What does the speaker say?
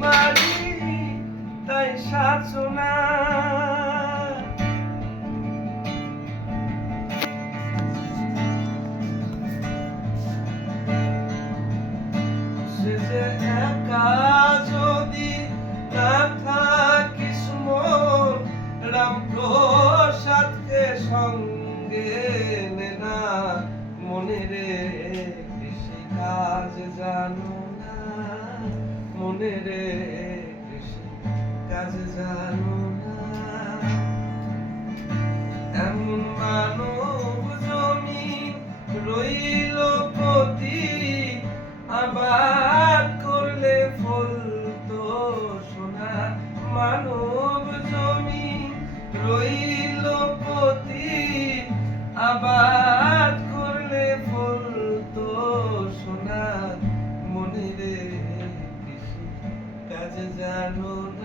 বাড়ি তাই সাচনা সে যে একা যদি না থাকিস মোর রামপ্রসাদকে সঙ্গে নে না মনে রে কৃষি কাজ জানো না মনে রে কৃষি কাজ জানো না এমন মানব জমিন রইল প্রতি আবাদ করলে ফল তো সোনা মানব জমিন রইল প্রতি আবাদ করলে ফল তো সোনা মনে রে কৃষি কাজ জানো না